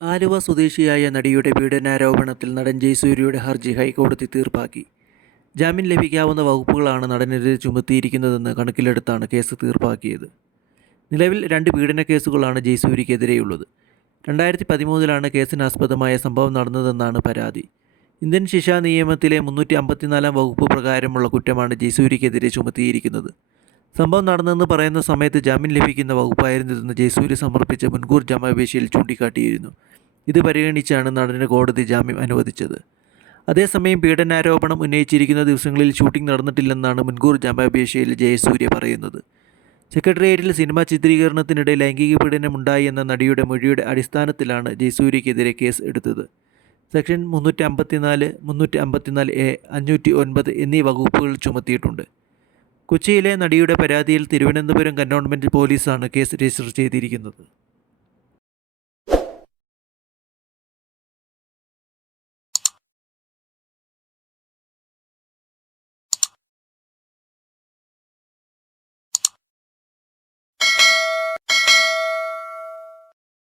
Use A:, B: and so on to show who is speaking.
A: ആലുവ സ്വദേശിയായ നടിയുടെ പീഡനാരോപണത്തിൽ നടൻ ജയസൂര്യയുടെ ഹർജി ഹൈക്കോടതി തീർപ്പാക്കി. ജാമ്യം ലഭിക്കാവുന്ന വകുപ്പുകളാണ് നടനെതിരെ ചുമത്തിയിരിക്കുന്നതെന്ന് കണക്കിലെടുത്താണ് കേസ് തീർപ്പാക്കിയത്. നിലവിൽ രണ്ട് പീഡന കേസുകളാണ് ജയസൂര്യക്കെതിരെയുള്ളത്. രണ്ടായിരത്തി പതിമൂന്നിലാണ് കേസിനാസ്പദമായ സംഭവം നടന്നതെന്നാണ് പരാതി. ഇന്ത്യൻ ശിക്ഷാ നിയമത്തിലെ മുന്നൂറ്റി അമ്പത്തിനാലാം വകുപ്പ് പ്രകാരമുള്ള കുറ്റമാണ് ജയസൂര്യക്കെതിരെ ചുമത്തിയിരിക്കുന്നത്. സംഭവം നടന്നെന്ന് പറയുന്ന സമയത്ത് ജാമ്യം ലഭിക്കുന്ന വകുപ്പായിരുന്നതെന്ന് ജയസൂര്യ സമർപ്പിച്ച മുൻകൂർ ജാമ്യാപേക്ഷയിൽ ചൂണ്ടിക്കാട്ടിയിരുന്നു. ഇത് പരിഗണിച്ചാണ് നടന് കോടതി ജാമ്യം അനുവദിച്ചത്. അതേസമയം പീഡനാരോപണം ഉന്നയിച്ചിരിക്കുന്ന ദിവസങ്ങളിൽ ഷൂട്ടിംഗ് നടന്നിട്ടില്ലെന്നാണ് മുൻകൂർ ജാമ്യാപേക്ഷയിൽ ജയസൂര്യ പറയുന്നത്. സെക്രട്ടേറിയറ്റിൽ സിനിമാ ചിത്രീകരണത്തിനിടെ ലൈംഗിക പീഡനമുണ്ടായി എന്ന നടിയുടെ മൊഴിയുടെ അടിസ്ഥാനത്തിലാണ് ജയസൂര്യക്കെതിരെ കേസ് എടുത്തത്. സെക്ഷൻ മുന്നൂറ്റി അമ്പത്തിനാല് മുന്നൂറ്റി അമ്പത്തിനാല് എ അഞ്ഞൂറ്റി ഒൻപത് എന്നീ വകുപ്പുകൾ ചുമത്തിയിട്ടുണ്ട്. കൊച്ചിയിലെ നടിയുടെ പരാതിയിൽ തിരുവനന്തപുരം കന്റോൺമെന്റ് പോലീസാണ് കേസ് രജിസ്റ്റർ ചെയ്തിരിക്കുന്നത്.